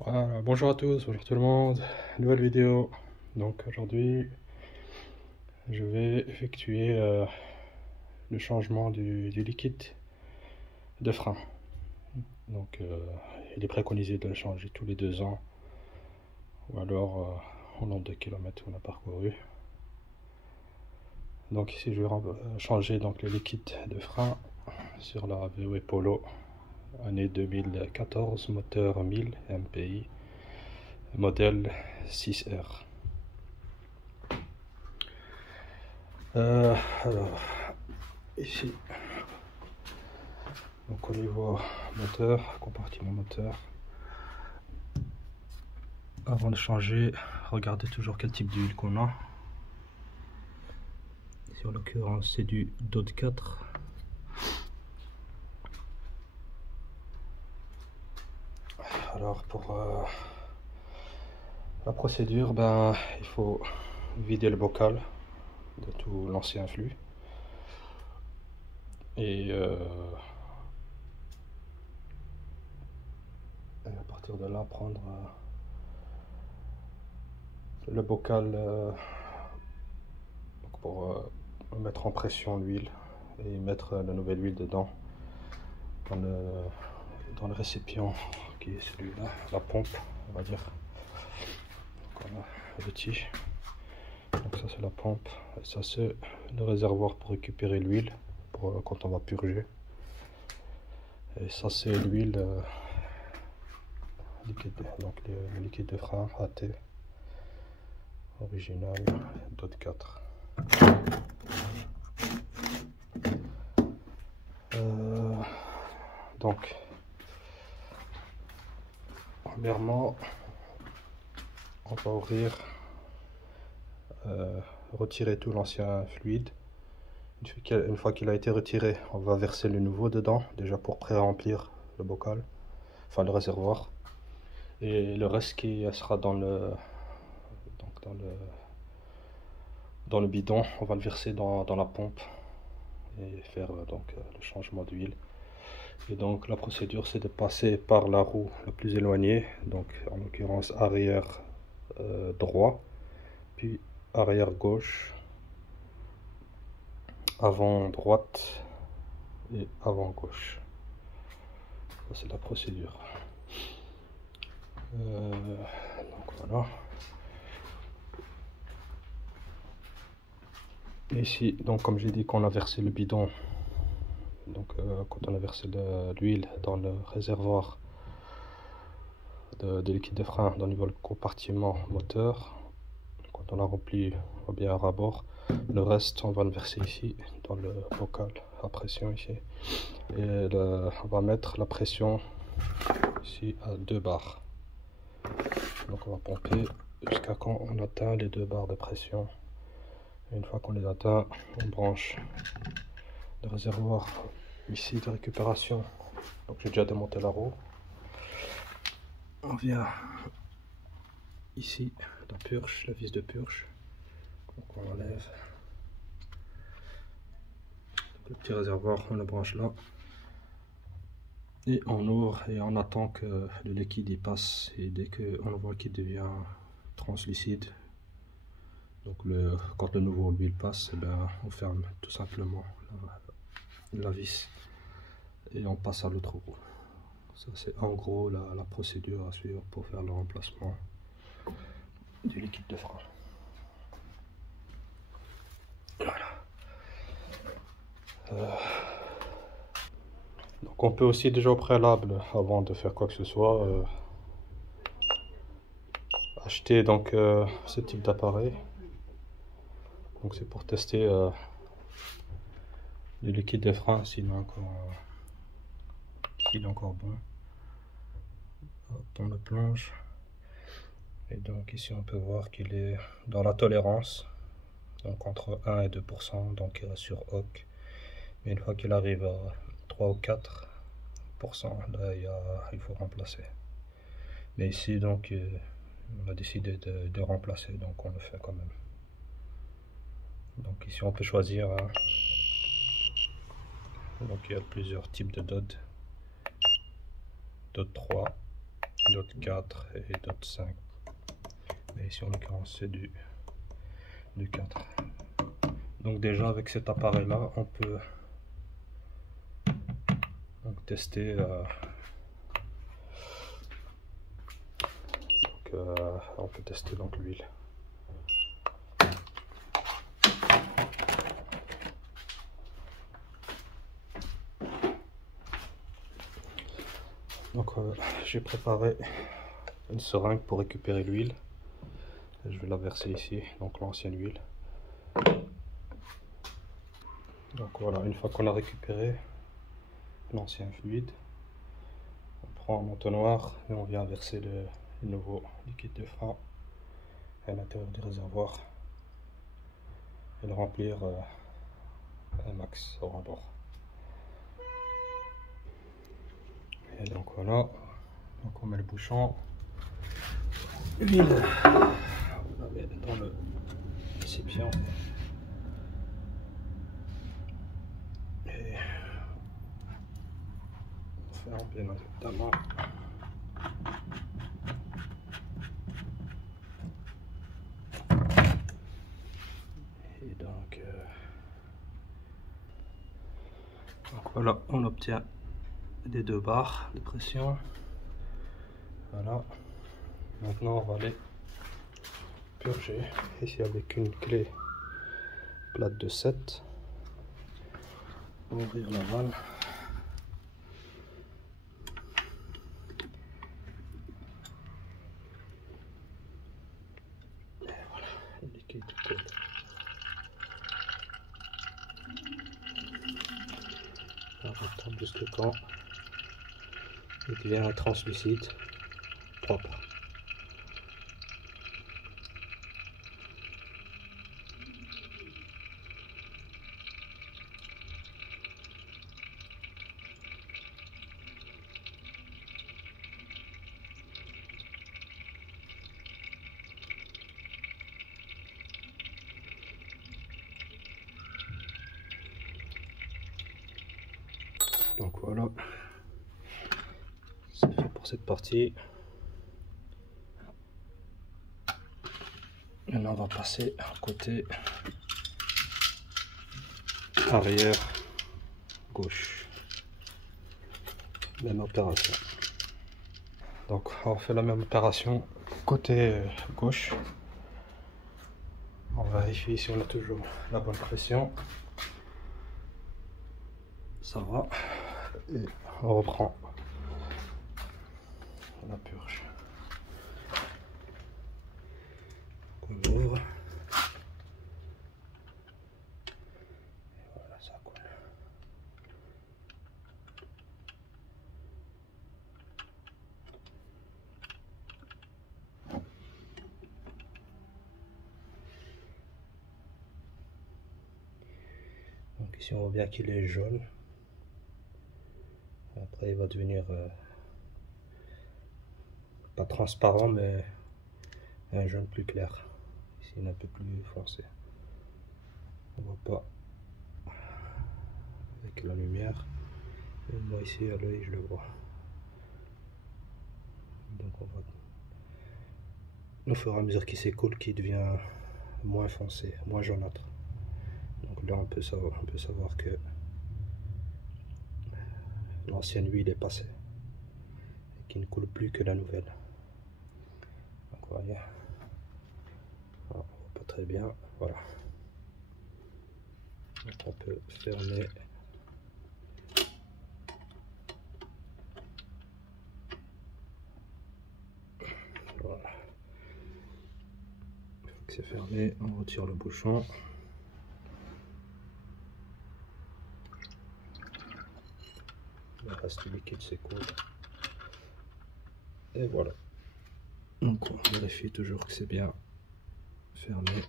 Voilà, bonjour à tous, bonjour tout le monde, nouvelle vidéo. Donc aujourd'hui, je vais effectuer le changement du liquide de frein. Donc il est préconisé de le changer tous les 2 ans ou alors au nombre de kilomètres qu'on a parcouru. Donc ici je vais changer donc le liquide de frein sur la VW Polo année 2014, moteur 1000 MPI, modèle 6R. Alors, ici, donc au niveau moteur, compartiment moteur, avant de changer, regardez toujours quel type d'huile qu'on a. Ici en l'occurrence c'est du DOT 4. Alors pour la procédure, il faut vider le bocal de tout l'ancien flux et à partir de là prendre le bocal pour mettre en pression l'huile et mettre la nouvelle huile dedans dans le récipient qui est celui-là, la pompe on va dire. Donc voilà l'outil. Donc ça c'est la pompe, et ça c'est le réservoir pour récupérer l'huile pour quand on va purger. Et ça c'est l'huile liquide, donc le liquide de frein AT original DOT 4. Donc premièrement on va ouvrir, retirer tout l'ancien fluide. Une fois qu'il a été retiré, on va verser le nouveau dedans, déjà pour pré-remplir le bocal, enfin le réservoir. Et le reste qui sera dans le bidon, on va le verser dans la pompe et faire le changement d'huile. Et donc la procédure c'est de passer par la roue la plus éloignée, donc en l'occurrence arrière droit, puis arrière gauche, avant droite et avant gauche. Ça c'est la procédure. Donc voilà. Et ici, donc comme j'ai dit qu'on a versé le bidon, donc quand on a versé l'huile dans le réservoir de liquide de frein dans le niveau compartiment moteur, quand on a rempli bien à rabord, le reste on va le verser ici dans le bocal à pression ici, et on va mettre la pression ici à 2 bars. Donc on va pomper jusqu'à quand on atteint les 2 bars de pression. Et une fois qu'on les atteint, on branche le réservoir ici de récupération. Donc j'ai déjà démonté la roue. On vient ici la purge, la vis de purge. Donc on enlève. Donc le petit réservoir, on le branche là. Et on ouvre et on attend que le liquide y passe. Et dès qu'on voit qu'il devient translucide, donc quand le nouveau huile passe, on ferme tout simplement la vis et on passe à l'autre roue. Ça c'est en gros la procédure à suivre pour faire le remplacement du liquide de frein. Voilà. Donc on peut aussi déjà au préalable, avant de faire quoi que ce soit, acheter donc ce type d'appareil. Donc c'est pour tester le liquide de frein s'il est encore bon. Hop, on le plonge. Et donc ici on peut voir qu'il est dans la tolérance, donc entre 1 et 2%, donc sur OC. Mais une fois qu'il arrive à 3 ou 4%, là il faut remplacer. Mais ici donc on a décidé de remplacer, donc on le fait quand même. Donc ici on peut choisir, hein. Donc il y a plusieurs types de DOT. DOT 3, DOT 4 et DOT 5. Mais ici en l'occurrence c'est du 4. Donc déjà avec cet appareil là on peut donc tester donc l'huile. Donc j'ai préparé une seringue pour récupérer l'huile. Je vais la verser ici, donc l'ancienne huile. Donc voilà, une fois qu'on a récupéré l'ancien fluide, on prend un entonnoir et on vient verser le nouveau liquide de frein à l'intérieur du réservoir et le remplir un max au ras-bord. Et donc voilà, donc on met le bouchon, l'huile, on la met dans le récipient et on ferme bien évidemment. Et donc voilà, on obtient des 2 barres de pression. Voilà, maintenant on va aller purger ici avec une clé plate de 7. Ouvrir la vanne. Et voilà, le liquide coule. On attend jusqu'à quand il devient translucide, propre. Donc voilà, c'est fait pour cette partie. Maintenant on va passer à côté arrière gauche. Même opération. Donc on fait la même opération côté gauche. On vérifie si on a toujours la bonne pression. Ça va. Et on reprend la purge. On ouvre. Voilà, ça coule. Donc ici on voit bien qu'il est jaune. Après il va devenir pas transparent mais un jaune plus clair. Ici il est un peu plus foncé. On voit pas avec la lumière. Et moi ici à l'œil je le vois. Donc on va au fur et à mesure qu'il s'écoule qu'il devient moins foncé, moins jaunâtre. Donc là on peut savoir que l'ancienne huile est passée et qu'il ne coule plus que la nouvelle. Donc vous voyez, on voit pas très bien, voilà. Donc on peut fermer. Voilà. C'est fermé, on retire le bouchon. Le reste du liquide s'écoule. Et voilà. Donc on vérifie toujours que c'est bien fermé.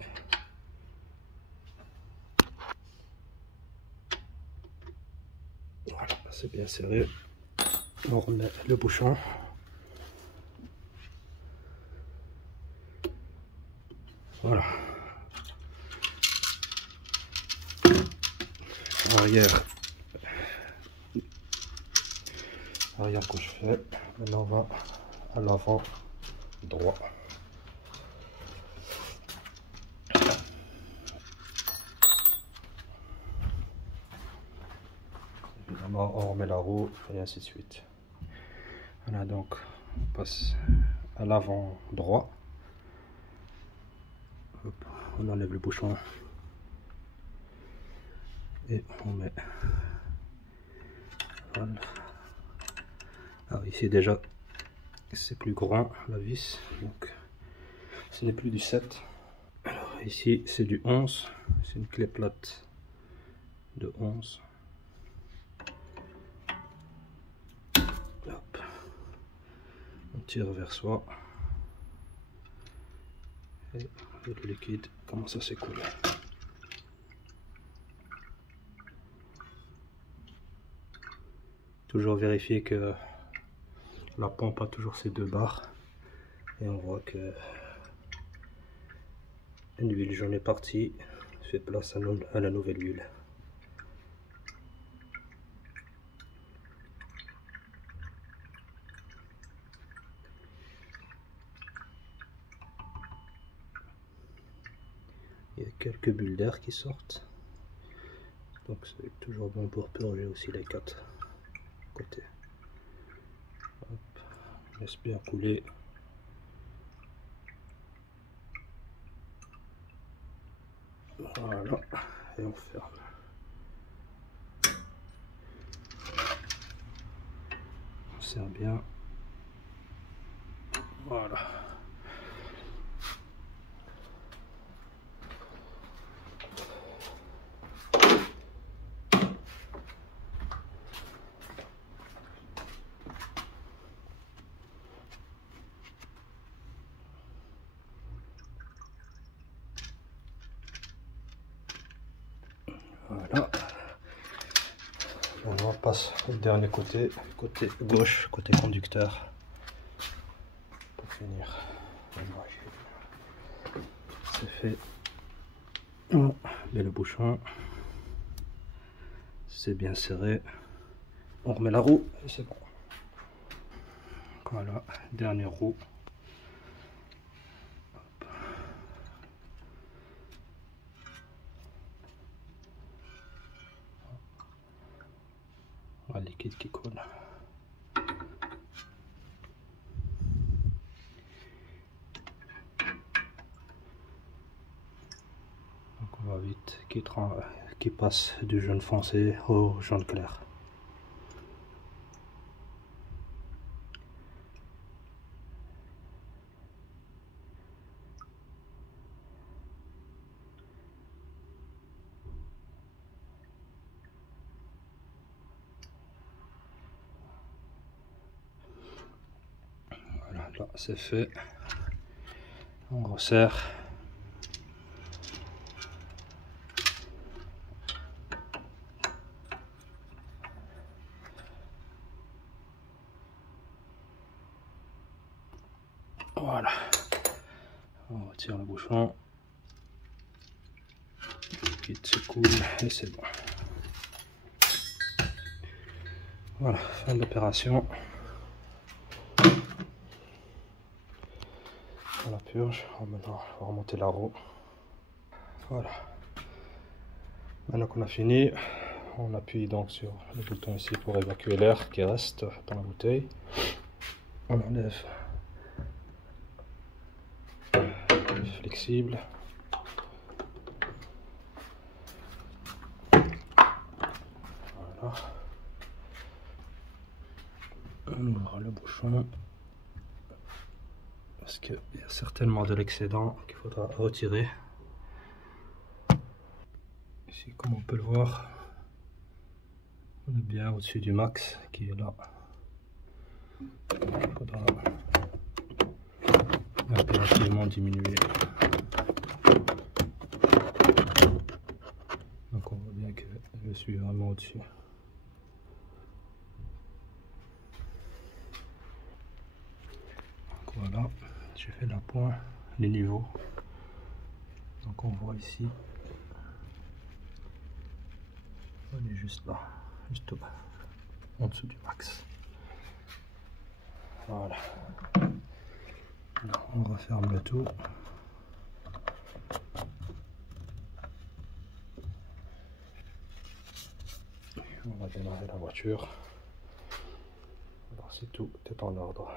Voilà, c'est bien serré. On remet le bouchon. Voilà. Arrière que je fais. Maintenant on va à l'avant droit. Évidemment, on remet la roue et ainsi de suite. Voilà, donc on passe à l'avant droit. Hop, on enlève le bouchon et on met. Voilà. Alors ici déjà c'est plus grand la vis, donc ce n'est plus du 7. Alors ici c'est du 11, c'est une clé plate de 11. Hop. On tire vers soi et le liquide commence à s'écouler. Toujours vérifier que la pompe a toujours ses 2 barres et on voit que une huile jaune est partie, fait place à la nouvelle huile. Il y a quelques bulles d'air qui sortent, donc c'est toujours bon pour purger aussi les 4 côtés. Hop, on laisse bien couler. Voilà, et on ferme. On serre bien. Voilà. Voilà. Maintenant on passe au dernier côté gauche, côté conducteur. Pour finir. C'est fait. On met le bouchon. C'est bien serré. On remet la roue et c'est bon. Voilà, dernière roue. Le liquide qui coule. Donc on va vite qui passe du jaune foncé au jaune clair. Voilà, là c'est fait. On resserre. Voilà. On retire le bouchon. Le liquide se coule et c'est bon. Voilà, fin de l'opération. On la purge. Maintenant, on va remonter la roue. Voilà. Maintenant qu'on a fini, on appuie donc sur le bouton ici pour évacuer l'air qui reste dans la bouteille. On enlève le flexible. Voilà. On ouvre le bouchon parce qu'il y a certainement de l'excédent qu'il faudra retirer. Ici, comme on peut le voir, on est bien au-dessus du max qui est là. Il faudra impérativement diminuer. Donc on voit bien que je suis vraiment au-dessus. Voilà, j'ai fait la pointe, les niveaux. Donc on voit ici, on est juste là, juste en dessous du max. Voilà. On referme le tout. On va démarrer la voiture. Alors c'est tout est en ordre.